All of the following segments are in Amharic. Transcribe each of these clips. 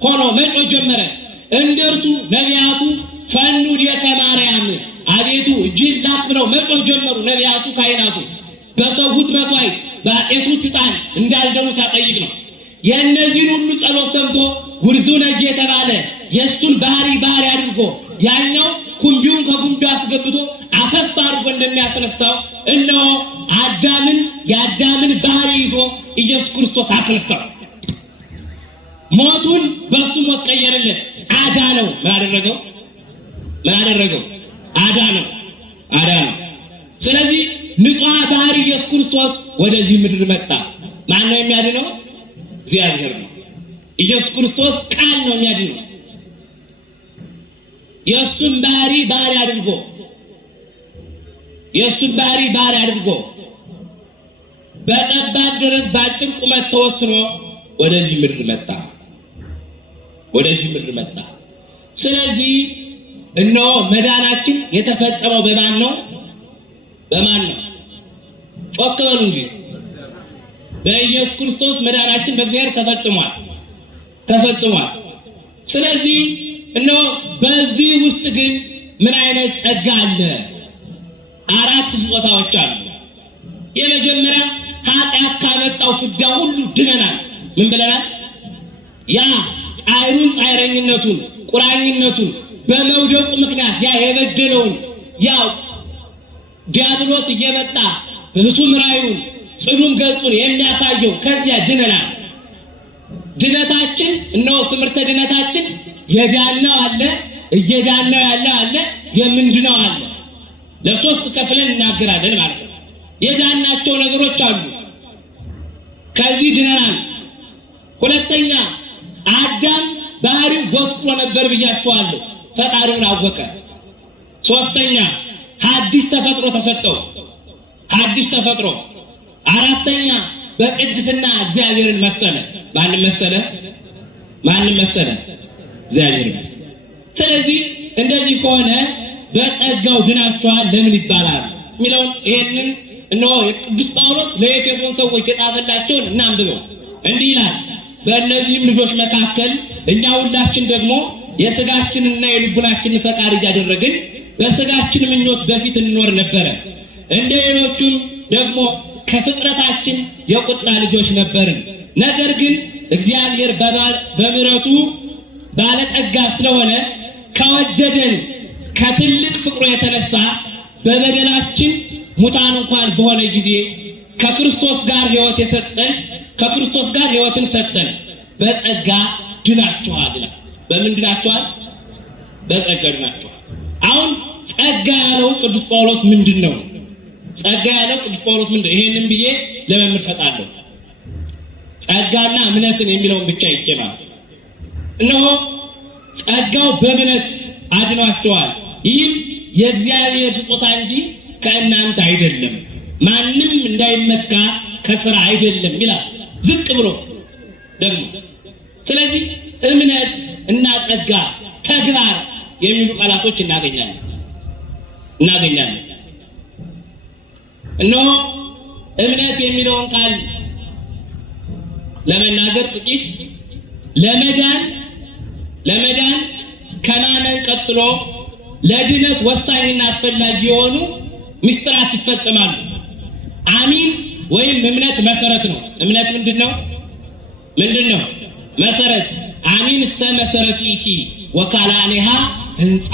ሆኖ መጮህ ጀመረ። እንደርሱ ነቢያቱ ፈኑ ዲከ ማርያም አቤቱ እጅህን ላክ ብለው መጮህ ጀመሩ። ነቢያቱ ካህናቱ በሰውት መስዋዕት ባጤሱት ዕጣን እንዳልደሙ ሲያጠይቅ ነው። የእነዚህን ሁሉ ጸሎት ሰምቶ ውርዙ ነጌ የተባለ የእሱን ባህሪ አድርጎ ያኛው ኩምቢውን ከጉንዱ አስገብቶ አፈፍ አድርጎ እንደሚያስነሳው እነሆ የአዳምን ባህሪ ይዞ ኢየሱስ ክርስቶስ አስነሳው። ሞቱን በሱ ሞት ቀየረለት፣ አዳነው። ምን አደረገው? አዳነው። ስለዚህ ንጹሕ ባህሪ ኢየሱስ ክርስቶስ ወደዚህ ምድር መጣ። ማን ነው የሚያድነው? እግዚአብሔር ነው። ኢየሱስ ክርስቶስ ቃል ነው የሚያድነው። የእሱን ባህሪ አድርጎ በጠባብ ደረት በአጭር ቁመት ተወስኖ ወደዚህ ምድር መጣ። ስለዚህ እነሆ መዳናችን የተፈጸመው በማን ነው? ጮክ በሉ እንጂ። በኢየሱስ ክርስቶስ መዳናችን በእግዚአብሔር ተፈጽሟል። ስለዚህ እነሆ በዚህ ውስጥ ግን ምን አይነት ጸጋ አለ? 4 ስጦታዎች አሉ። የመጀመሪያ ኃጢአት ካመጣው ፍዳ ሁሉ ድነናል። ምን ብለናል? ያ ጻይረኝነቱን ቁራኝነቱን በመውደቁ ምክንያት ያ የበደለውን ያ ዲያብሎስ እየመጣ እሱም ራዩን ጽዱም ገጹን የሚያሳየው ከዚያ ድነናል። ድነታችን እነሆ ትምህርተ ድነታችን የዳነው አለ፣ እየዳነው ያለ አለ፣ የምንድነው አለ። ለሶስት ከፍለን እናገራለን ማለት ነው። የዳናቸው ነገሮች አሉ፣ ከዚህ ድነናል። ሁለተኛ አዳም ባህሪው ጎስቁሎ ነበር ብያቸዋለሁ፣ ፈጣሪውን አወቀ። ሶስተኛ ሐዲስ ተፈጥሮ ተሰጠው፣ ሐዲስ ተፈጥሮ። አራተኛ በቅድስና እግዚአብሔርን መሰለ። ማንም መሰለ? እግዚአብሔር መሰለ። ስለዚህ እንደዚህ ከሆነ በጸጋው ድናችኋል ለምን ይባላል የሚለውን ይሄንን እነሆ ቅዱስ ጳውሎስ ለኤፌሶን ሰዎች የጻፈላቸውን እናንብበው። እንዲህ ይላል፣ በእነዚህም ልጆች መካከል እኛ ሁላችን ደግሞ የሥጋችንና የልቡናችንን ፈቃድ እያደረግን በሥጋችን ምኞት በፊት እንኖር ነበረ። እንደ ሌሎቹም ደግሞ ከፍጥረታችን የቁጣ ልጆች ነበርን። ነገር ግን እግዚአብሔር በምሕረቱ ባለጠጋ ስለሆነ ከወደደን ከትልቅ ፍቅሩ የተነሳ በበደላችን ሙታን እንኳን በሆነ ጊዜ ከክርስቶስ ጋር ሕይወትን ሰጠን። በጸጋ ድናችኋል ይላል። በምን ድናችኋል? በጸጋ ድናችኋል። አሁን ጸጋ ያለው ቅዱስ ጳውሎስ ምንድን ነው? ጸጋ ያለው ቅዱስ ጳውሎስ ምንድን? ይሄንን ብዬ ለመምህር ሰጣለሁ። ጸጋና እምነትን የሚለውን ብቻ ይቄ ማለት ነው። እነሆ ጸጋው በእምነት አድኗቸዋል፣ ይህም የእግዚአብሔር ስጦታ እንጂ ከእናንተ አይደለም፣ ማንም እንዳይመካ ከሥራ አይደለም ይላል ዝቅ ብሎ ደግሞ። ስለዚህ እምነት እና ጸጋ፣ ተግባር የሚሉ ቃላቶች እናገኛለን። እነሆ እምነት የሚለውን ቃል ለመናገር ጥቂት ለመዳን ከማመን ቀጥሎ ለድነት ወሳኝና አስፈላጊ የሆኑ ምስጢራት ይፈጸማሉ። አሚን ወይም እምነት መሰረት ነው። እምነት ምንድነው? መሰረት። አሚን እሰ መሰረት ይእቲ ወካልአኔሃ ህንፃ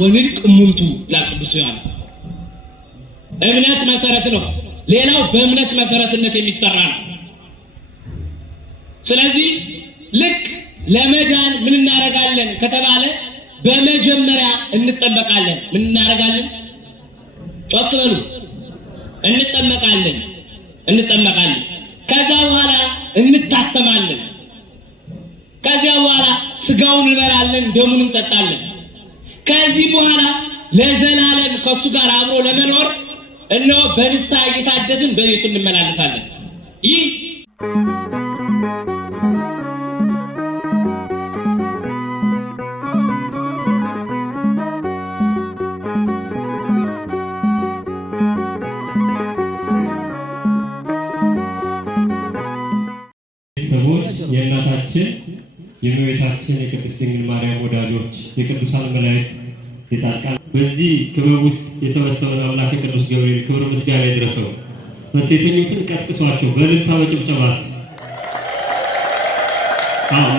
ወምልቅ እሙንቱ ይላል ቅዱስ ዮሐንስ። እምነት መሰረት ነው። ሌላው በእምነት መሰረትነት የሚሰራ ነው። ስለዚህ ልክ ለመዳን ምን እናደርጋለን ከተባለ በመጀመሪያ እንጠመቃለን። ምን እናደርጋለን? ጮክ በሉ። እንጠመቃለን። ከዛ በኋላ እንታተማለን። ከዚያ በኋላ ስጋውን እንበላለን፣ ደሙን እንጠጣለን። ከዚህ በኋላ ለዘላለም ከሱ ጋር አብሮ ለመኖር እነሆ በንስሐ እየታደስን በቤቱ እንመላለሳለን። ይህ ሰዎች የእናታችን የእመቤታችን የእመቤታችን የቅድስት ድንግል ማርያም ወዳጆች፣ የቅዱሳን መላእክት፣ የጻድቃን በዚህ ክበብ ውስጥ የሰበሰበን አምላክ ቅዱስ ገብርኤል ክብር ምስጋና ይድረሰው። ሴተኞችን ቀስቅሷቸው በእልልታ በጭብጨባስ።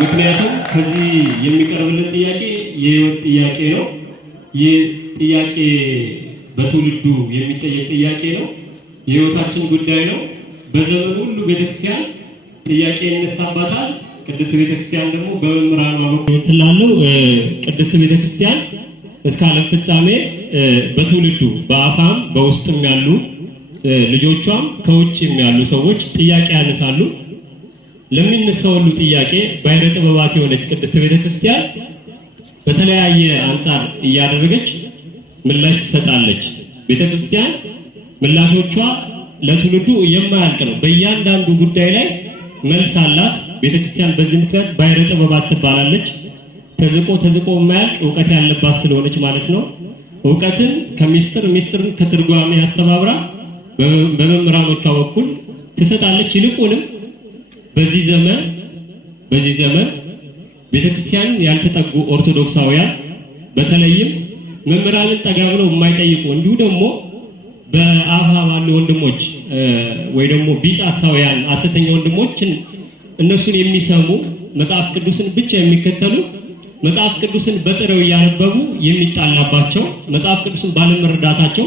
ምክንያቱም ከዚህ የሚቀርብልን ጥያቄ የህይወት ጥያቄ ነው። ይህ ጥያቄ በትውልዱ የሚጠየቅ ጥያቄ ነው። የህይወታችን ጉዳይ ነው። በዘመኑ ሁሉ ቤተክርስቲያን ጥያቄ ይነሳባታል። ቅድስት ቤተክርስቲያን ደግሞ በመምህራኗ በኩል ትላለው። ቅድስት ቤተክርስቲያን እስከ ዓለም ፍጻሜ በትውልዱ በአፋም በውስጥም ያሉ ልጆቿም ከውጭም ያሉ ሰዎች ጥያቄ ያነሳሉ። ለሚነሳው ሁሉ ጥያቄ ባሕረ ጥበባት የሆነች ቅድስት ቤተክርስቲያን በተለያየ አንጻር እያደረገች ምላሽ ትሰጣለች። ቤተክርስቲያን ምላሾቿ ለትውልዱ የማያልቅ ነው። በእያንዳንዱ ጉዳይ ላይ መልስ አላት ቤተክርስቲያን። በዚህ ምክንያት ባሕረ ጥበባት ትባላለች። ተዝቆ የማያልቅ እውቀት ያለባት ስለሆነች ማለት ነው። እውቀትን ከምስጢር ምስጢርን ከትርጓሜ አስተባብራ በመምህራኖቿ በኩል ትሰጣለች። ይልቁንም በዚህ ዘመን ቤተክርስቲያንን ያልተጠጉ ኦርቶዶክሳውያን በተለይም መምህራንን ጠጋ ብለው የማይጠይቁ እንዲሁ ደግሞ በአፋ ባሉ ወንድሞች ወይ ደግሞ ቢጻሳውያን ሐሰተኛ ወንድሞችን እነሱን የሚሰሙ መጽሐፍ ቅዱስን ብቻ የሚከተሉ መጽሐፍ ቅዱስን በጥሬው እያነበቡ የሚጣላባቸው መጽሐፍ ቅዱስን ባለመረዳታቸው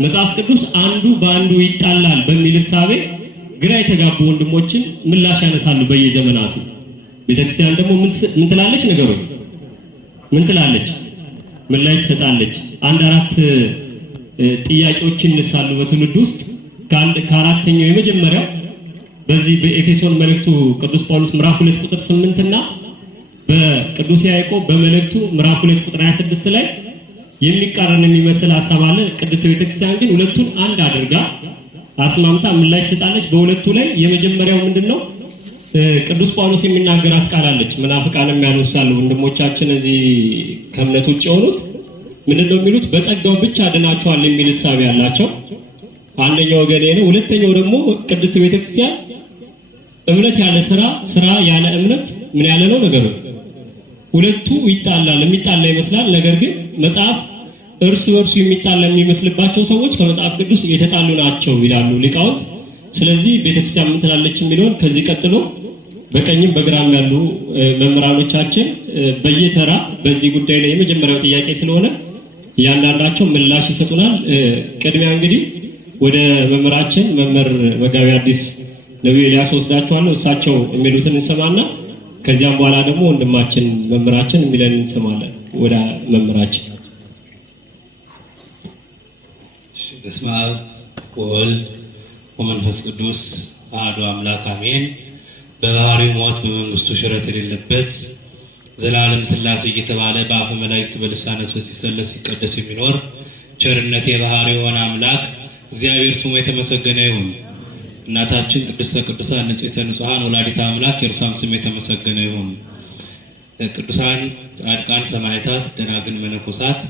መጽሐፍ ቅዱስ አንዱ በአንዱ ይጣላል በሚል እሳቤ ግራ የተጋቡ ወንድሞችን ምላሽ ያነሳሉ በየዘመናቱ። ቤተክርስቲያን ደግሞ ምን ትላለች? ነገሩኝ ምን ትላለች? ምላሽ ትሰጣለች። አንድ አራት ጥያቄዎች ይነሳሉ በትውልድ ውስጥ። ከአራተኛው የመጀመሪያው በዚህ በኤፌሶን መልእክቱ ቅዱስ ጳውሎስ ምዕራፍ 2 ቁጥር 8 እና በቅዱስ ያዕቆብ በመልእክቱ ምዕራፍ 2 ቁጥር 26 ላይ የሚቃረን የሚመስል ሐሳብ አለ። ቅድስት ቤተክርስቲያን ግን ሁለቱን አንድ አድርጋ አስማምታ ምላሽ ሰጣለች። በሁለቱ ላይ የመጀመሪያው ምንድነው? ቅዱስ ጳውሎስ የሚናገራት ቃል አለች። መናፍቃንም ያነሳሉ ወንድሞቻችን እዚህ ከእምነት ውጭ የሆኑት ምንድነው የሚሉት? በጸጋው ብቻ ድናቸዋል የሚል ሐሳብ ያላቸው አንደኛው ወገኔ ነው። ሁለተኛው ደግሞ ቅድስት ቤተክርስቲያን እምነት ያለ ስራ ያለ እምነት ምን ያለ ነው ነገሩ? ሁለቱ ይጣላል፣ የሚጣላ ይመስላል። ነገር ግን መጽሐፍ እርስ በርሱ የሚጣላ የሚመስልባቸው ሰዎች ከመጽሐፍ ቅዱስ የተጣሉ ናቸው ይላሉ ሊቃውንት። ስለዚህ ቤተክርስቲያን ምን ትላለች የሚለውን ከዚህ ቀጥሎ በቀኝም በግራም ያሉ መምህራኖቻችን በየተራ በዚህ ጉዳይ ላይ የመጀመሪያው ጥያቄ ስለሆነ እያንዳንዳቸው ምላሽ ይሰጡናል። ቅድሚያ እንግዲህ ወደ መምህራችን መምህር መጋቢ ሐዲስ ነብዩ ኤልያስ ወስዳቸዋለሁ። እሳቸው የሚሉትን እንሰማና ከዚያም በኋላ ደግሞ ወንድማችን መምህራችን የሚለን እንሰማለን። ወደ መምህራችን። በስመ አብ ወወልድ ወመንፈስ ቅዱስ አሐዱ አምላክ አሜን። በባህሪው ሞት በመንግስቱ ሽረት የሌለበት ዘላለም ሥላሴ እየተባለ በአፈ መላእክት በልሳነ ስብሐት ሲሰለስ ሲቀደስ የሚኖር ቸርነት የባህሪ የሆነ አምላክ እግዚአብሔር ስሙ የተመሰገነ ይሁን። እናታችን ቅድስተ ቅዱሳን ንጽሕተ ንጹሐን ወላዲተ አምላክ የእርሷም ስም የተመሰገነ ይሁን። ቅዱሳን ጻድቃን ሰማዕታት፣ ደናግል፣ መነኮሳት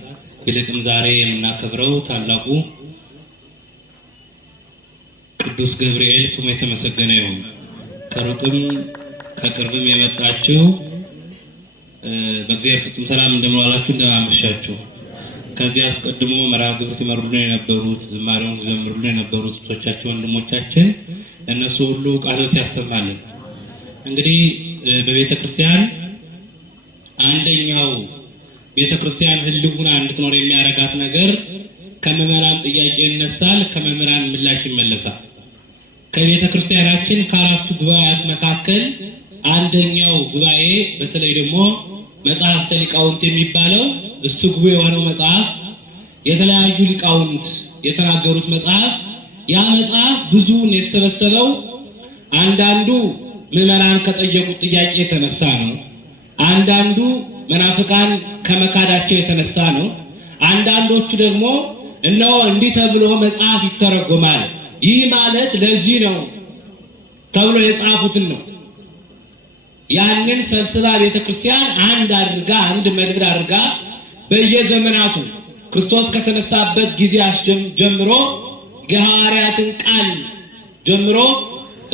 ይልቅም ዛሬ የምናከብረው ታላቁ ቅዱስ ገብርኤል ስሙ የተመሰገነ ይሁን። ከሩቅም ከቅርብም የመጣችሁ በእግዚአብሔር ፍጹም ሰላም እንደምን ዋላችሁ፣ እንደምን አመሻችሁ። ከዚህ አስቀድሞ መርሐ ግብር ሲመሩልን የነበሩት ዝማሬውን ሲዘምሩልን የነበሩት እህቶቻችን ወንድሞቻችን ለእነሱ ሁሉ ቃሎት ያሰማልን። እንግዲህ በቤተ ክርስቲያን አንደኛው ቤተ ክርስቲያን ህልውና እንድትኖር የሚያረጋት ነገር ከመምህራን ጥያቄ ይነሳል፣ ከመምህራን ምላሽ ይመለሳል። ከቤተ ክርስቲያናችን ከአራቱ ጉባኤያት መካከል አንደኛው ጉባኤ በተለይ ደግሞ መጽሐፍተ ሊቃውንት የሚባለው እሱ ጉባኤ የሆነው መጽሐፍ የተለያዩ ሊቃውንት የተናገሩት መጽሐፍ ያ መጽሐፍ ብዙውን የተሰበሰበው አንዳንዱ ምዕመናን ከጠየቁት ጥያቄ የተነሳ ነው። አንዳንዱ መናፍቃን ከመካዳቸው የተነሳ ነው። አንዳንዶቹ ደግሞ እነሆ እንዲህ ተብሎ መጽሐፍ ይተረጎማል፣ ይህ ማለት ለዚህ ነው ተብሎ የጻፉትን ነው። ያንን ሰብስባ ቤተክርስቲያን አንድ አድርጋ አንድ መድብር አድርጋ በየዘመናቱ ክርስቶስ ከተነሳበት ጊዜ ጀምሮ የሐዋርያትን ቃል ጀምሮ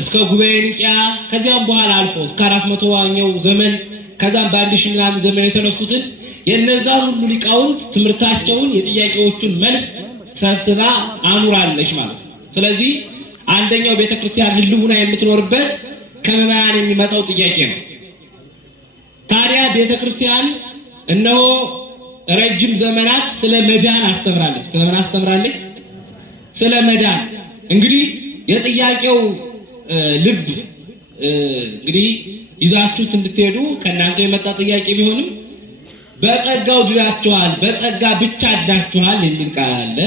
እስከ ጉባኤ ኒቂያ ከዚያም በኋላ አልፎ እስከ 400ኛው ዘመን ከዛም በአንድ ሺህ ምናምን ዘመን የተነሱትን የነዛን ሁሉ ሊቃውንት ትምህርታቸውን የጥያቄዎቹን መልስ ሰብስባ አኑራለች ማለት ነው። ስለዚህ አንደኛው ቤተክርስቲያን ህልውና የምትኖርበት ከምዕመናን የሚመጣው ጥያቄ ነው። ታዲያ ቤተክርስቲያን እነሆ ረጅም ዘመናት ስለ መዳን አስተምራለች። ስለምን አስተምራለች? ስለ መዳን። እንግዲህ የጥያቄው ልብ እንግዲህ ይዛችሁት እንድትሄዱ ከእናንተ የመጣ ጥያቄ ቢሆንም በጸጋው ድናችኋል፣ በጸጋ ብቻ ድናችኋል የሚል ቃል አለ።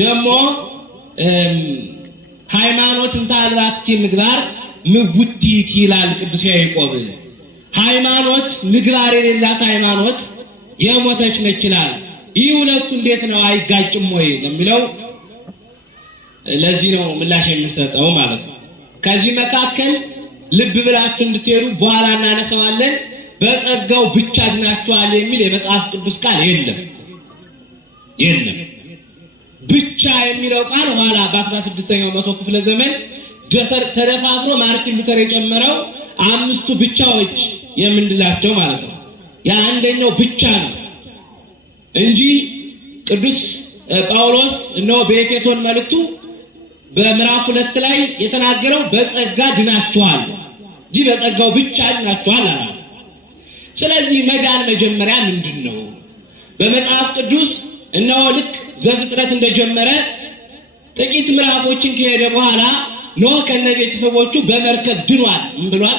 ደግሞ ሃይማኖት እንተ አልባቲ ምግባር ምውቲት ይላል ቅዱስ ያዕቆብ። ሃይማኖት ምግባር የሌላት ሃይማኖት የሞተች ነች ይላል። ይህ ሁለቱ እንዴት ነው አይጋጭም ወይ ለሚለው ለዚህ ነው ምላሽ የምንሰጠው ማለት ነው። ከዚህ መካከል ልብ ብላችሁ እንድትሄዱ በኋላ እናነሳዋለን። በጸጋው ብቻ ድናችኋል የሚል የመጽሐፍ ቅዱስ ቃል የለም። ብቻ የሚለው ቃል ኋላ በ16ኛው መቶ ክፍለ ዘመን ተደፋፍሮ ማርቲን ሉተር የጨመረው አምስቱ ብቻዎች የምንላቸው ማለት ነው። የአንደኛው ብቻ ነው እንጂ ቅዱስ ጳውሎስ እነሆ በኤፌሶን መልእክቱ በምዕራፍ 2 ላይ የተናገረው በጸጋ ድናችኋል እንጂ በጸጋው ብቻ ድናችኋል አለ። ስለዚህ መዳን መጀመሪያ ምንድን ነው? በመጽሐፍ ቅዱስ እነሆ ልክ ዘፍጥረት እንደጀመረ ጥቂት ምዕራፎችን ከሄደ በኋላ ኖህ ከነቤተሰቦቹ በመርከብ ድኗል። ምን ብሏል?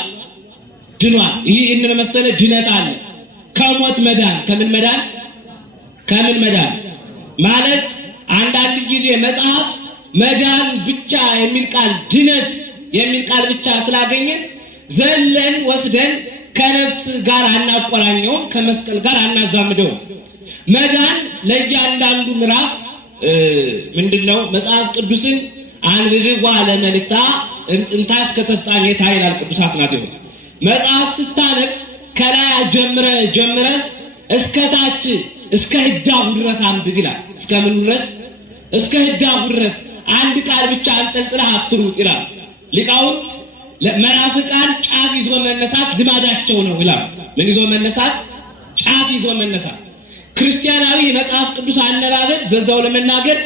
ድኗል። ይህንን መሰለ ድነት አለ። ከሞት መዳን። ከምን መዳን ማለት አንዳንድ ጊዜ መጽሐፍ መዳን ብቻ የሚል ቃል ድነት የሚል ቃል ብቻ ስላገኘን ዘለን ወስደን ከነፍስ ጋር አናቆራኘውም፣ ከመስቀል ጋር አናዛምደውም። መዳን ለእያንዳንዱ ምዕራፍ ምንድነው? መጽሐፍ ቅዱስን አንብብዋ ለመልእክታ እንጥንታ እስከ ተፍጻሜታ ይላል ቅዱስ አትናቴዎስ። መጽሐፍ ስታነብ ከላይ ጀምረ እስከ ታች እስከ ህዳጉ ድረስ አንብብ ይላል። እስከ ምን ድረስ? እስከ ህዳጉ ድረስ። አንድ ቃል ብቻ አንጠልጥለህ አትሩጥ ይላል ሊቃውንት። መናፍቃን ጫፍ ይዞ መነሳት ልማዳቸው ነው ይላል። ምን ይዞ መነሳት? ጫፍ ይዞ መነሳት። ክርስቲያናዊ የመጽሐፍ ቅዱስ አነባበብ በዛው ለመናገር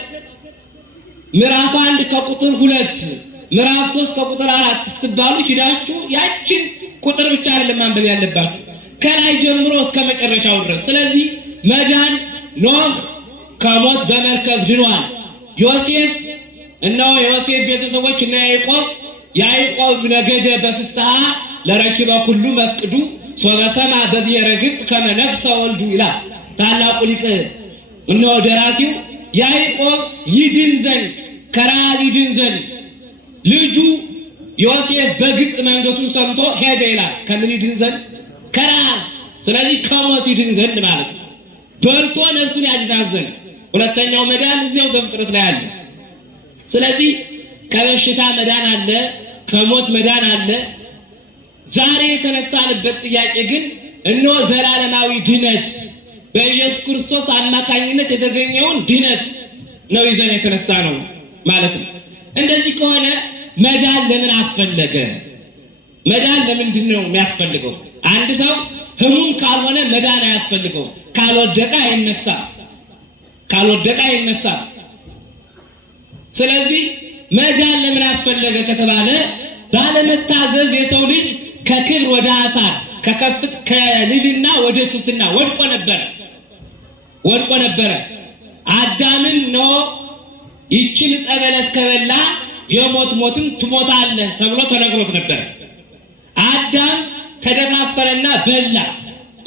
ምዕራፍ 1 ከቁጥር 2 ምዕራፍ 3 ከቁጥር 4 ስትባሉ ሂዳችሁ ያችን ቁጥር ብቻ አይደለም ማንበብ ያለባችሁ ከላይ ጀምሮ እስከ መጨረሻው ድረስ። ስለዚህ መዳን ኖህ ከሞት በመርከብ ድኗል። ዮሴፍ እነሆ የዮሴፍ ቤተሰቦች እና ያዕቆብ ነገደ በፍስሐ ለረኪበ ኩሉ መፍቅዱ ሶበሰማ በብሔረ ግብፅ ከመ ነግሠ ወልዱ ይላል ታላቁ ሊቅ እነሆ ደራሲው። ያዕቆብ ይድን ዘንድ ከረሃብ ይድን ዘንድ ልጁ ዮሴፍ በግብፅ መንገሱን ሰምቶ ሄደ ይላል። ከምን ይድን ዘንድ? ከረሃብ። ስለዚህ ከሞት ይድን ዘንድ ማለት ነው። በልቶ ነፍሱን ያድናት ዘንድ። ሁለተኛው መዳን እዚያው ዘፍጥረት ላይ አለ። ስለዚህ ከበሽታ መዳን አለ፣ ከሞት መዳን አለ። ዛሬ የተነሳንበት ጥያቄ ግን እነሆ ዘላለማዊ ድነት በኢየሱስ ክርስቶስ አማካኝነት የተገኘውን ድነት ነው ይዘን የተነሳ ነው ማለት ነው። እንደዚህ ከሆነ መዳን ለምን አስፈለገ? መዳን ለምንድን ነው የሚያስፈልገው? አንድ ሰው ህሙም ካልሆነ መዳን አያስፈልገው። ካልወደቀ አይነሳም። ስለዚህ መዳን ለምን አስፈለገ ከተባለ ባለመታዘዝ የሰው ልጅ ከክብር ወደ ሐሳር ከልዕልና ወደ ትሕትና ወድቆ ነበረ። አዳምን ነው ይችን ዕፀ በለስ ከበላ የሞት ሞትን ትሞታለህ ተብሎ ተነግሮት ነበር። አዳም ተደፋፈረና በላ።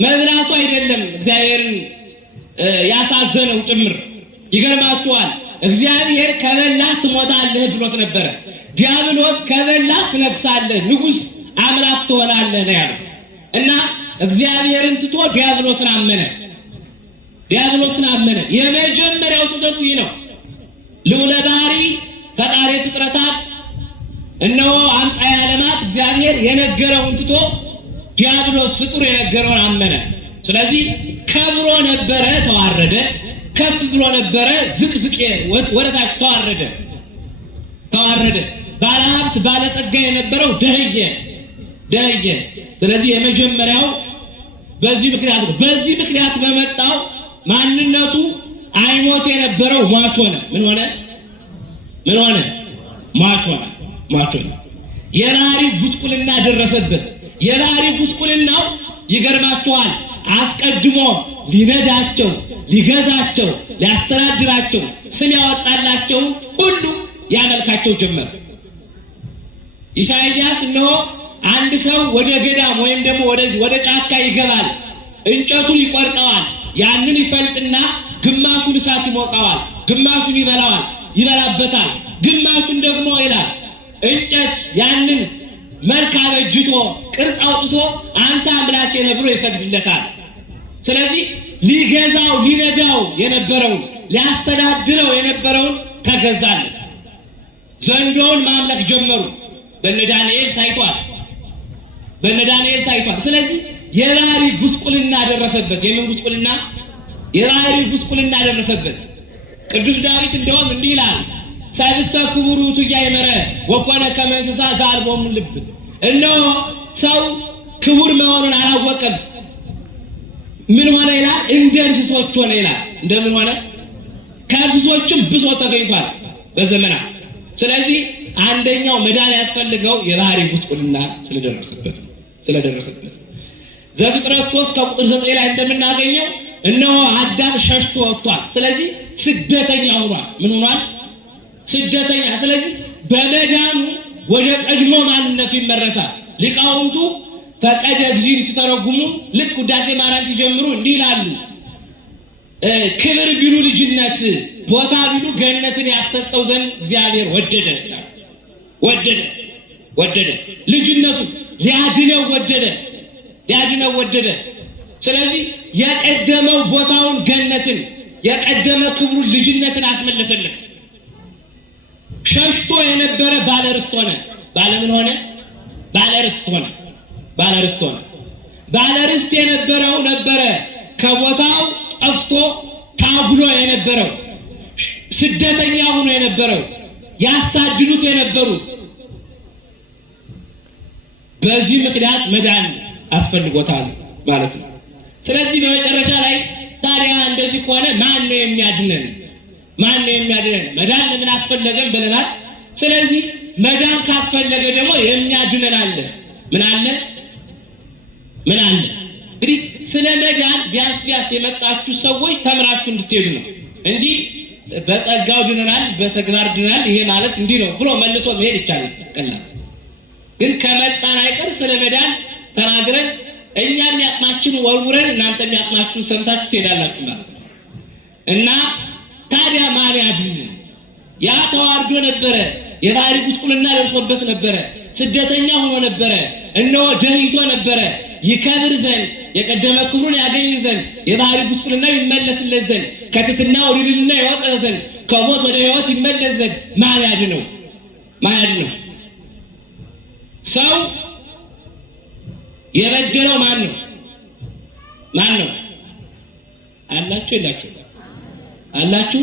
መብላቱ አይደለም እግዚአብሔርን ያሳዘነው ጭምር። ይገርማችኋል፣ እግዚአብሔር ከበላ ትሞታለህ ብሎት ነበረ። ዲያብሎስ ከበላ ትነግሳለህ፣ ንጉሥ አምላክ ትሆናለህ ነው ያለው። እና እግዚአብሔርን ትቶ ዲያብሎስን አመነ። የመጀመሪያው ስህተቱ ይህ ነው። ልዑለ ባሕሪ ፈጣሪ ፍጥረታት እነሆ አምጻኤ ዓለማት እግዚአብሔር የነገረውን ትቶ ዲያብሎስ ፍጡር የነገረውን አመነ። ስለዚህ ከብሮ ነበረ ተዋረደ፣ ከፍ ብሎ ነበረ ዝቅዝቅ ወደታች ተዋረደ። ባለሀብት ባለጠጋ የነበረው ደህየ። ስለዚህ የመጀመሪያው በዚህ ምክንያት ነው። በዚህ ምክንያት በመጣው ማንነቱ አይሞት የነበረው ሟች ሆነ። ምን ሆነ? ሟች ሆነ። የባህሪ ጉስቁልና ደረሰበት። የባህሪ ጉስቁልናው ይገርማቸዋል። አስቀድሞ ሊነዳቸው፣ ሊገዛቸው፣ ሊያስተዳድራቸው ስም ያወጣላቸውን ሁሉ ያመልካቸው ጀመር። ኢሳይያስ እነሆ አንድ ሰው ወደ ገዳም ወይም ደግሞ ወደ ጫካ ይገባል፣ እንጨቱን ይቆርጠዋል፣ ያንን ይፈልጥና ግማሹን እሳት ይሞቀዋል፣ ግማሹን ይበላበታል፣ ግማሹን ደግሞ ይላል እንጨት ያንን መልክ አበጅቶ ቅርጽ አውጥቶ አንተ አምላኬ ነህ ብሎ ይሰግድለታል። ስለዚህ ሊገዛው ሊነዳው የነበረውን ሊያስተዳድረው የነበረውን ተገዛለት። ዘንዶውን ማምለክ ጀመሩ። በነ ዳንኤል ታይቷል። ስለዚህ የባህሪ ጉስቁልና ደረሰበት። የምን ጉስቁልና? የባህሪ ጉስቁልና ደረሰበት። ቅዱስ ዳዊት እንደውም እንዲህ ይላል፣ ሰብእሰ ክቡር ውእቱ ኢያእመረ ወኮነ ከመ እንስሳ ዘአልቦሙ ልብ። እነሆ ሰው ክቡር መሆኑን አላወቀም፣ ምን ሆነ ይላል? እንደ እንስሶች ሆነ ይላል። እንደምን ሆነ? ከእንስሶችም ብሶ ተገኝቷል በዘመናት። ስለዚህ አንደኛው መዳን ያስፈልገው የባህሪ ጉስቁልና ስለደረሰበት ነው። ዘፍጥረት 3 ከቁጥር 9 ላይ እንደምናገኘው እነሆ አዳም ሸሽቶ ወጥቷል። ስለዚህ ስደተኛ ሆኗል። ምን ሆኗል? ስደተኛ። ስለዚህ በመዳኑ ወደ ቀድሞ ማንነቱ ይመለሳል። ሊቃውንቱ ፈቀደ እግዚእ ሲተረጉሙ ልክ ውዳሴ ማርያም ሲጀምሩ እንዲህ ይላሉ፣ ክብር ቢሉ ልጅነት፣ ቦታ ቢሉ ገነትን ያሰጠው ዘንድ እግዚአብሔር ወደደ። ልጅነቱ ሊያድነው ወደደ። ስለዚህ የቀደመው ቦታውን ገነትን፣ የቀደመ ክብሩን ልጅነትን አስመለሰለት። ሸሽቶ የነበረ ባለርስት ሆነ። ባለምን ሆነ? ባለርስት ሆነ። ባለርስት የነበረው ነበረ ከቦታው ጠፍቶ ታጉሎ የነበረው፣ ስደተኛ ሆኖ የነበረው፣ ያሳድዱት የነበሩት። በዚህ ምክንያት መዳን አስፈልጎታል ማለት ነው። ስለዚህ በመጨረሻ ላይ ታዲያ እንደዚህ ከሆነ ማን ነው የሚያድነን? መዳን ለምን አስፈለገን ብለናል። ስለዚህ መዳን ካስፈለገ ደግሞ የሚያድነን አለ። ምን አለ? እንግዲህ ስለ መዳን ቢያንስ የመጣችሁ ሰዎች ተምራችሁ እንድትሄዱ ነው እንጂ በጸጋው ድነናል፣ በተግባር ድነናል፣ ይሄ ማለት እንዲህ ነው ብሎ መልሶ መሄድ ይቻላል። ቀላል ግን ከመጣን አይቀር ስለ መዳን ተናግረን እኛም ያቅማችን ወርውረን እናንተም ያቅማችሁን ሰምታችሁ ትሄዳላችሁ ማለት ነው። እና ታዲያ ማን ያድን? ያ ተዋርዶ ነበረ፣ የባህሪ ጉስቁልና ደርሶበት ነበረ፣ ስደተኛ ሆኖ ነበረ፣ እነሆ ደህይቶ ነበረ። ይከብር ዘንድ የቀደመ ክብሩን ያገኝ ዘንድ የባህሪ ጉስቁልና ይመለስለት ዘንድ ከትሕትና ወደ ልዕልና ይወጣ ዘንድ ከሞት ወደ ሕይወት ይመለስ ዘንድ ማን ያድነው? ሰው የበደለው ማን ነው? አላችሁ የላችሁ? አላችሁ?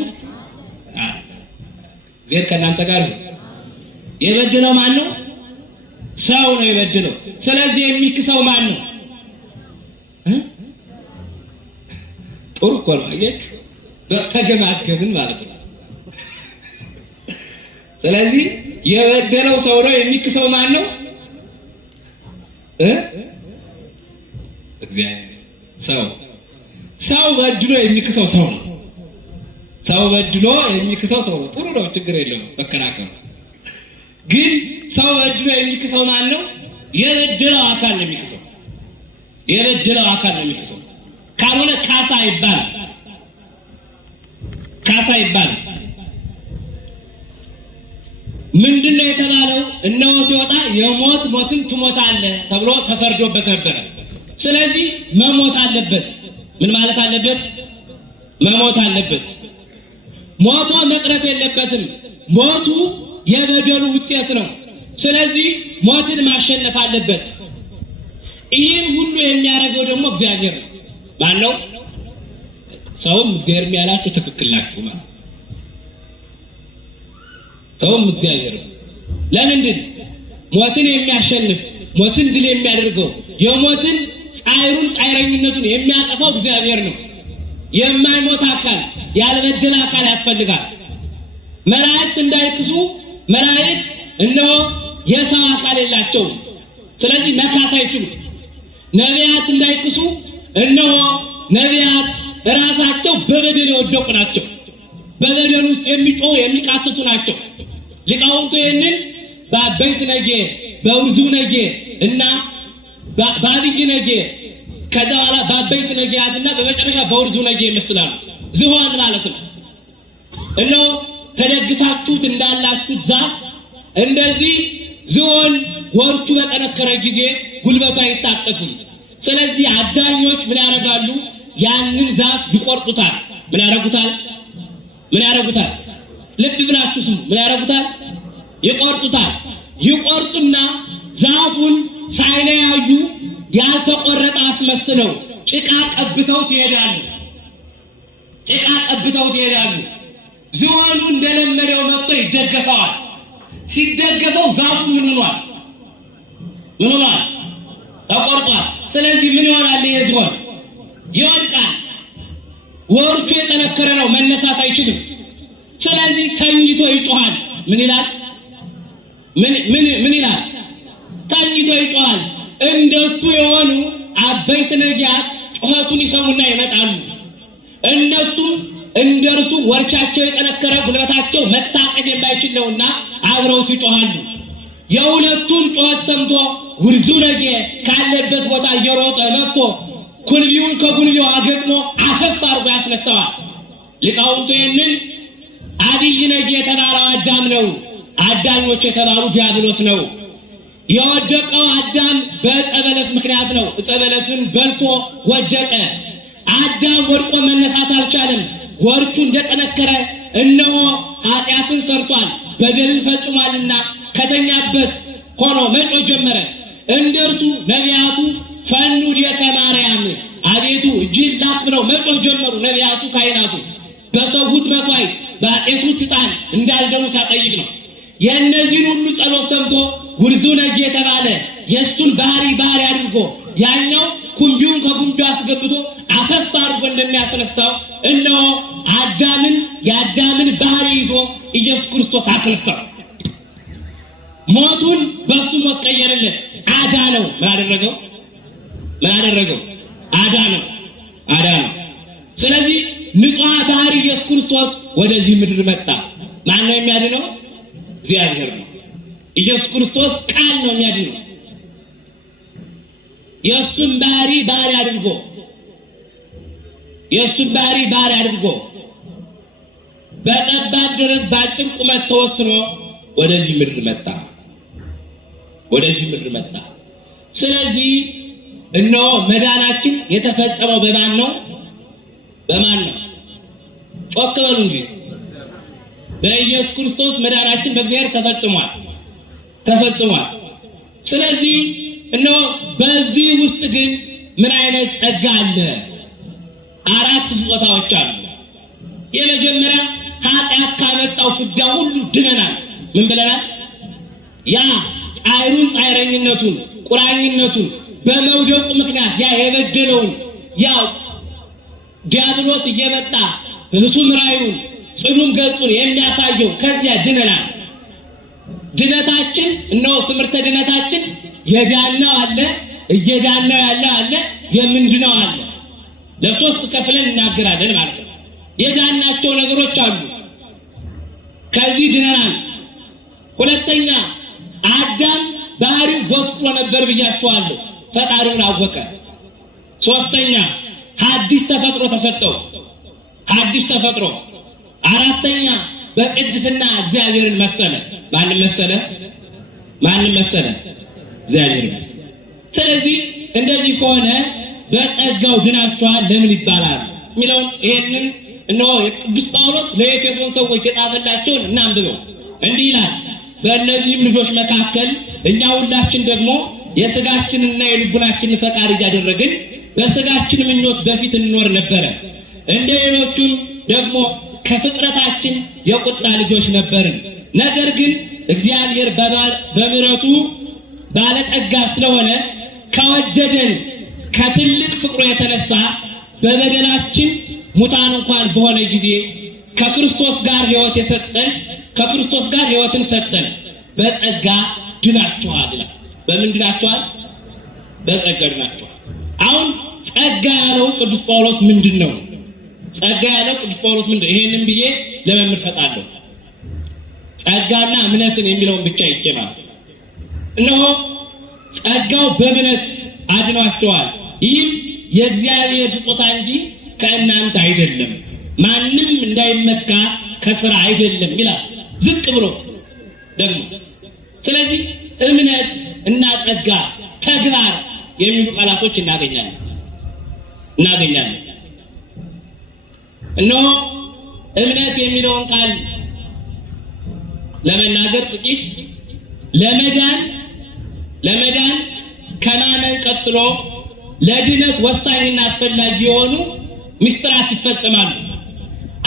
እግዚአብሔር ከእናንተ ጋር ነው። የበደለው ማን ነው? ሰው ነው የበደለው። ስለዚህ የሚክሰው ማን ነው? ጥሩ እኮ ነው። አያችሁ፣ ተገማገምን ማለት ነው። ስለዚህ የበደለው ሰው ነው። የሚክሰው ማን ነው? እግዚአብሔር። ሰው በድሎ የሚክሰው ሰው ነው። ጥሩ ነው፣ ችግር የለውም መከራከሩ። ግን ሰው በድሎ የሚክሰው ማን ነው? የበደለው አካል ነው የሚክሰው። ካልሆነ ካሳ ይባላል። ምንድነው የተባለው? እነሆ ሲወጣ ሞትን ትሞታለህ ተብሎ ተፈርዶበት ነበረ። ስለዚህ መሞት አለበት። ምን ማለት አለበት? መሞት አለበት። ሞቶ መቅረት የለበትም። ሞቱ የበደሉ ውጤት ነው። ስለዚህ ሞትን ማሸነፍ አለበት። ይህን ሁሉ የሚያደርገው ደግሞ እግዚአብሔር ነው። ማን ነው? ሰውም እግዚአብሔር ያላችሁ ትክክል ናችሁ ማለት ሰውም እግዚአብሔር ነው። ለምንድን? ሞትን የሚያሸንፍ ሞትን ድል የሚያደርገው የሞትን ጻይሩን ጻይረኝነቱን የሚያጠፋው እግዚአብሔር ነው። የማይሞት አካል ያልበደለ አካል ያስፈልጋል። መላእክት እንዳይክሱ መላእክት እነሆ የሰው አካል የላቸውም። ስለዚህ መካስ አይችሉም። ነቢያት እንዳይክሱ እነሆ ነቢያት ራሳቸው በበደል የወደቁ ናቸው። በበደል ውስጥ የሚጮሁ የሚቃትቱ ናቸው። ሊቃውንቱ ይህንን በአበይት ነጌ፣ በውርዙ ነጌ እና በአብይ ነጌ ከዛ በኋላ በአበይት ነጌያትና በመጨረሻ በውርዙ ነጌ ይመስላሉ። ዝሆን ማለት ነው። እነሆ ተደግፋችሁት እንዳላችሁት ዛፍ እንደዚህ ዝሆን ወርቹ በጠነከረ ጊዜ ጉልበቱ አይታጠፍም። ስለዚህ አዳኞች ምን ያደርጋሉ? ያንን ዛፍ ይቆርጡታል። ምን ያደርጉታል? ልብ ብላችሁ ስሙ። ምን ያደርጉታል? ይቆርጡታል። ይቆርጡና ዛፉን ሳይለያዩ ያልተቆረጠ አስመስለው ጭቃ ቀብተውት ይሄዳሉ። ዝሆኑ እንደለመደው መጥቶ ይደገፈዋል። ሲደገፈው ዛፉ ምን ሆኗል? ተቆርጧል። ስለዚህ ምን ይሆናል? ዝሆን ይወድቃል። ወርቹ የጠነከረ ነው፣ መነሳት አይችልም። ስለዚህ ተኝቶ ይጮሃል። ምን ይላል? ተኝቶ ይጮሃል። እንደሱ የሆኑ አበይት ነጊያት ጩኸቱን ይሰሙና ይመጣሉ። እነሱም እንደርሱ ወርቻቸው የጠነከረ ጉልበታቸው መታቀፍ የማይችል ነውና አብረውት ይጮሃሉ። የሁለቱን ጩኸት ሰምቶ ውርዙ ነጌ ካለበት ቦታ እየሮጠ መጥቶ ኩልቢውን ከጉልቢው አገጥሞ አፈፍ አድርጎ ያስነሳዋል። ሊቃውንቱ ይህንን አብይ ነጌ የተባለው አዳም ነው። አዳኞች የተባሉ ዲያብሎስ ነው። የወደቀው አዳም በዕፀ በለስ ምክንያት ነው። ዕፀ በለስን በልቶ ወደቀ። አዳም ወድቆ መነሳት አልቻለም። ወርቹ እንደጠነከረ እነሆ ኃጢአትን ሰርቷል፣ በደልን ፈጽሟልና ከተኛበት ሆኖ መጮህ ጀመረ። እንደርሱ ነቢያቱ ፈኑ ዲከ ማርያም፣ አቤቱ እጅህን ላክ ብለው መጮህ ጀመሩ። ነቢያቱ ካህናቱ በሰውት መስዋዕት ባጤሱት ዕጣን እንዳልደሙ ሲያጠይቅ ነው። የእነዚህን ሁሉ ጸሎት ሰምቶ ውርዙ ነጌ የተባለ የእሱን ባህሪ አድርጎ ያኛው ኩምቢውን ከጉምቢው አስገብቶ አፈፍ አድርጎ እንደሚያስነሳው እነሆ የአዳምን ባህሪ ይዞ ኢየሱስ ክርስቶስ አስነሳው። ሞቱን በሱ ሞት ቀየረለት፣ አዳነው። ምን አደረገው? አዳነው። ስለዚህ ንጹሐ ባህሪ ኢየሱስ ክርስቶስ ወደዚህ ምድር መጣ። ማን ነው የሚያድነው? እግዚአብሔር ነው። ኢየሱስ ክርስቶስ ቃል ነው የሚያድነው። የእሱን ባህሪ አድርጎ በጠባብ ደረት በአጭር ቁመት ተወስኖ ወደዚህ ምድር መጣ። ስለዚህ እነሆ መዳናችን የተፈጸመው በማን ነው? ጮክ በሉ እንጂ። በኢየሱስ ክርስቶስ መዳናችን በእግዚአብሔር ተፈጽሟል። ስለዚህ እነሆ በዚህ ውስጥ ግን ምን አይነት ጸጋ አለ? 4 ስጦታዎች አሉ። የመጀመሪያ ኃጢአት ካመጣው ፍዳ ሁሉ ድነናል። ምን ብለናል? ያ ጻይረኝነቱን ቁራኝነቱን በመውደቁ ምክንያት ያ የበደለውን ያ ዲያብሎስ እየመጣ ህሱም ራዩን ጽኑም ገጹን የሚያሳየው ከዚያ ድነናል። ድነታችን እነሆ ትምህርተ ድነታችን የዳነው አለ፣ እየዳነው ያለ አለ፣ የምንድነው አለ። ለሶስት ከፍለን እናገራለን ማለት ነው። የዳናቸው ነገሮች አሉ። ከዚህ ድነናል። ሁለተኛ አዳም ባህሪው ጎስቁሎ ነበር ብያቸዋለሁ፣ ፈጣሪውን አወቀ። ሶስተኛ ሐዲስ ተፈጥሮ ተሰጠው፣ ሐዲስ ተፈጥሮ። አራተኛ በቅድስና እግዚአብሔርን መሰለ። ማንም መሰለ? እግዚአብሔር መሰለ። ስለዚህ እንደዚህ ከሆነ በጸጋው ድናችኋል ለምን ይባላል የሚለውን ይሄንን እነሆ ቅዱስ ጳውሎስ ለኤፌሶን ሰዎች የጻፈላቸውን እናንብበው። እንዲህ ይላል፣ በእነዚህም ልጆች መካከል እኛ ሁላችን ደግሞ የሥጋችንና የልቡናችንን ፈቃድ እያደረግን በሥጋችን ምኞት በፊት እንኖር ነበረ። እንደ ሌሎቹም ደግሞ ከፍጥረታችን የቁጣ ልጆች ነበርን። ነገር ግን እግዚአብሔር በምሕረቱ ባለጠጋ ስለሆነ ከወደደን ከትልቅ ፍቅሩ የተነሳ በበደላችን ሙታን እንኳን በሆነ ጊዜ ከክርስቶስ ጋር ሕይወት የሰጠን ከክርስቶስ ጋር ሕይወትን ሰጠን በጸጋ ድናችኋል ይላል። በምን ድናችኋል? በጸጋ ድናችኋል። አሁን ጸጋ ያለው ቅዱስ ጳውሎስ ምንድን ነው? ጸጋ ያለው ቅዱስ ጳውሎስ ምንድን ነው? ይሄንን ብዬ ለመምህር ሰጣለሁ። ጸጋና እምነትን የሚለውን ብቻ ይቼ ማለት ነው። እነሆ ጸጋው በእምነት አድኗቸዋል፣ ይህም የእግዚአብሔር ስጦታ እንጂ ከእናንተ አይደለም፣ ማንም እንዳይመካ ከስራ አይደለም ይላል ዝቅ ብሎ ደግሞ። ስለዚህ እምነት እና ጸጋ፣ ተግባር የሚሉ ቃላቶች እናገኛለን። እነሆ እምነት የሚለውን ቃል ለመናገር ጥቂት ለመዳን ከማመን ቀጥሎ ለድነት ወሳኝና አስፈላጊ የሆኑ ምስጢራት ይፈጸማሉ።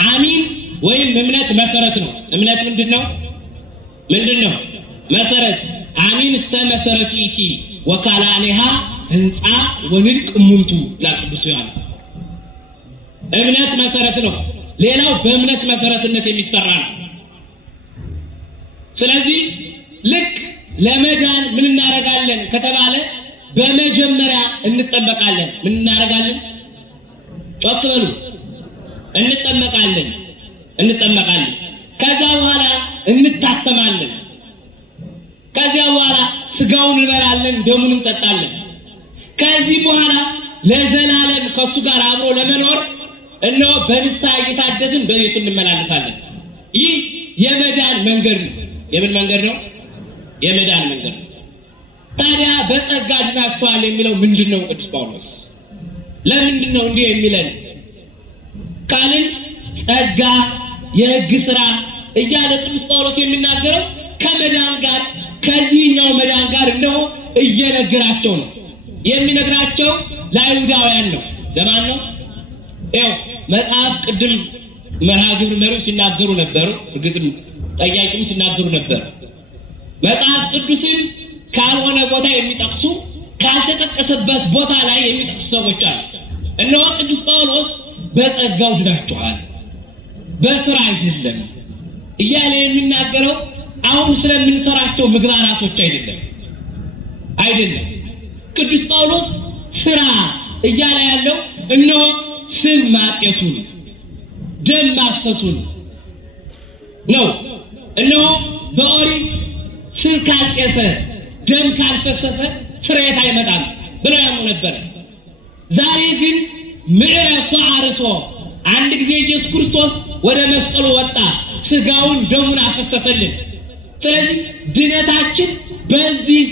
አሚን ወይም እምነት መሰረት ነው። እምነት ምንድነው? መሰረት። አሚን እሰ መሰረቱ ኢቲ ወካላኔሃ ህንፃ ወንድቅ ሙንቱ ለቅዱስ ዮሐንስ። እምነት መሰረት ነው። ሌላው በእምነት መሰረትነት የሚሰራ ነው። ስለዚህ ልክ ለመዳን ምን እናደርጋለን ከተባለ በመጀመሪያ እንጠመቃለን። ምን እናደርጋለን? ጮክ በሉ። እንጠመቃለን። ከዛ በኋላ እንታተማለን። ከዚያ በኋላ ስጋውን እንበላለን፣ ደሙን እንጠጣለን። ከዚህ በኋላ ለዘላለም ከሱ ጋር አብሮ ለመኖር እነሆ በንስሐ እየታደስን በቤቱ እንመላለሳለን። ይህ የመዳን መንገድ ነው። የምን መንገድ ነው? የመዳን መንገድ ነው። ታዲያ በጸጋ ድናችኋል የሚለው ምንድን ነው? ቅዱስ ጳውሎስ ለምንድን ነው እንዲህ የሚለን ካልን ጸጋ የሕግ ስራ እያለ ቅዱስ ጳውሎስ የሚናገረው ከመዳን ጋር ከዚህኛው መዳን ጋር እነሆ እየነገራቸው ነው። የሚነግራቸው ለአይሁዳውያን ነው። ለማን ነው? ያው መጽሐፍ ቅድም መርሃ ግብር መሪው ሲናገሩ ነበሩ። እርግጥም ጠያቂም ሲናገሩ ነበር። መጽሐፍ ቅዱስን ካልሆነ ቦታ የሚጠቅሱ ካልተጠቀሰበት ቦታ ላይ የሚጠቅሱ ሰዎች አሉ። እነሆ ቅዱስ ጳውሎስ በጸጋው ድናችኋል በስራ አይደለም እያለ የሚናገረው አሁን ስለምንሰራቸው ምግባራቶች አይደለም። ቅዱስ ጳውሎስ ስራ እያለ ያለው እነሆ ስም ማጤሱን ደም ማፍሰሱን ነው። እነሆ በኦሪት ስም ካልጤሰ ደም ካልፈሰሰ ፍሬት አይመጣም ብለው ያምኑ ነበር። ዛሬ ግን ምዕረፎ አርሶ አንድ ጊዜ ኢየሱስ ክርስቶስ ወደ መስቀሉ ወጣ፣ ስጋውን ደሙን አፈሰሰልን። ስለዚህ ድነታችን በዚህ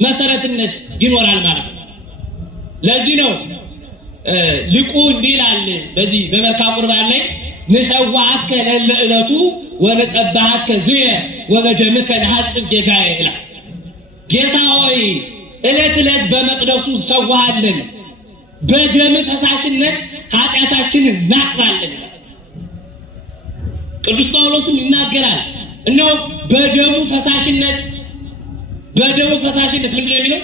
መሰረትነት ይኖራል ማለት ነው። ለዚህ ነው ሊቁ እንዲህ ይላል በዚህ በመልክዓ ቁርባን ላይ ንሰዋዕከ ለዕለቱ ወነጠባሃከ ዝየ ወበደምከ ነሐጽብ ጌጋዬ ይላል። ጌታ ሆይ ዕለት ዕለት በመቅደሱ ሰዋሃለን፣ በደም ፈሳሽነት ኃጢአታችንን እናጥባለን። ቅዱስ ጳውሎስም ይናገራል። እነሆ በደሙ ፈሳሽነት ምንድን ነው የሚለው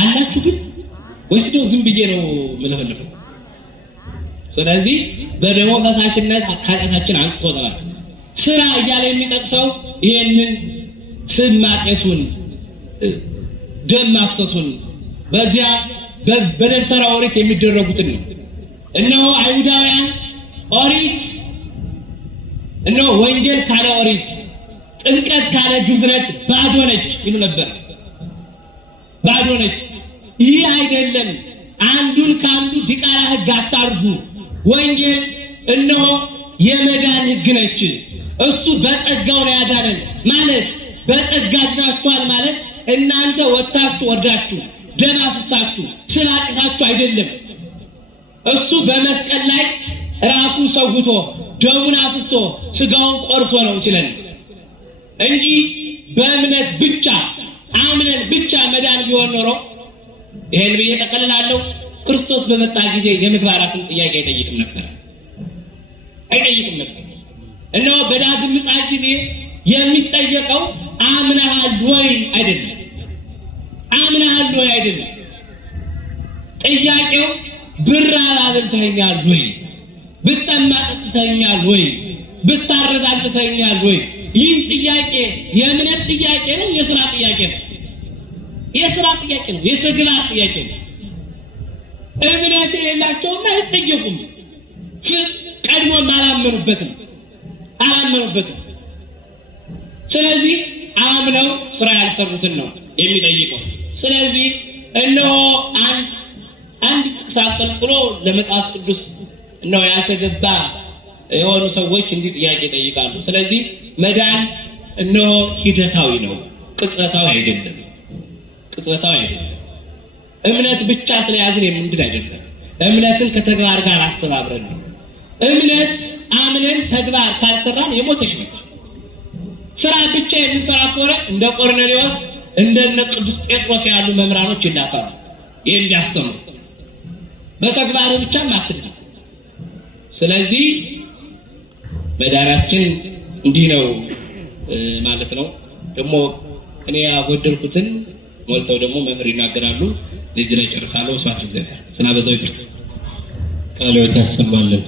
አላችሁ ግን ወይስ ነው ዝም ብዬ ነው የምለፈልፈው? ስለዚህ በደሙ ፈሳሽነት ኃጢአታችን አንስቶታል። ስራ እያለ የሚጠቅሰው ይሄንን ስም ማጤሱን ደም ማፍሰሱን በዚያ በደብተራ ኦሪት የሚደረጉትን ነው። እነሆ አይሁዳውያን ኦሪት እነሆ ወንጌል ካለ ኦሪት ጥምቀት ካለ ግዝረት ባዶ ነች ይሉ ነበር። ባዶ ነች። ይህ አይደለም። አንዱን ከአንዱ ዲቃላ ሕግ አታርጉ። ወንጌል እነሆ የመዳን ሕግ ነች። እሱ በጸጋው ነው ያዳነን ማለት በጸጋ ድናችኋል ማለት እናንተ ወጥታችሁ ወርዳችሁ ደም አፍሳችሁ ስላጭሳችሁ አይደለም። እሱ በመስቀል ላይ ራሱን ሰውቶ ደሙን አፍስቶ ስጋውን ቆርሶ ነው ሲለን እንጂ በእምነት ብቻ አምነን ብቻ መዳን ቢሆን ኖሮ ይሄን ብዬ ጠቀልላለሁ። ክርስቶስ በመጣ ጊዜ የምግባራትን ጥያቄ አይጠይቅም ነበር። እነሆ በዳግም ምጽአት ጊዜ የሚጠየቀው አምነሃል ወይ አይደለም። አምነሃል ወይ አይደለም። ጥያቄው ብር አላበልተኸኛል ወይ፣ ብጠማ ጠጥተኸኛል ወይ፣ ብታረዝ አልብሰኸኛል ወይ? ይህ ጥያቄ የእምነት ጥያቄ ነው? የስራ ጥያቄ ነው? የስራ ጥያቄ ነው። የተግባር ጥያቄ ነው። እምነት የሌላቸውም አይጠየቁም። ቀድሞም አላመኑበትም። ስለዚህ አምነው ስራ ያልሰሩትን ነው የሚጠይቀው። ስለዚህ እነሆ አንድ ጥቅስ አንጠልጥሎ ለመጽሐፍ ቅዱስ ነው ያልተገባ የሆኑ ሰዎች እንዲህ ጥያቄ ይጠይቃሉ። ስለዚህ መዳን እነሆ ሂደታዊ ነው፣ ቅጽበታዊ አይደለም። እምነት ብቻ ስለያዝን የምንድን አይደለም። እምነትን ከተግባር ጋር አስተባብረን ነው። እምነት አምነን ተግባር ካልሰራን የሞተች ነች። ስራ ብቻ የምንሰራ ከሆነ እንደ ቆርኔሌዎስ እንደነ ቅዱስ ጴጥሮስ ያሉ መምህራኖች ይላካሉ የሚያስተምሩ፣ በተግባር ብቻ አትድን። ስለዚህ መዳናችን እንዲህ ነው ማለት ነው። ደግሞ እኔ ያጎደልኩትን ሞልተው ደግሞ መምህር ይናገራሉ። ለዚህ ላይ ጨርሳለሁ። ስብሐት ለእግዚአብሔር። ስናበዛው ይቅርታ። ቃለ ሕይወት ያሰማልን።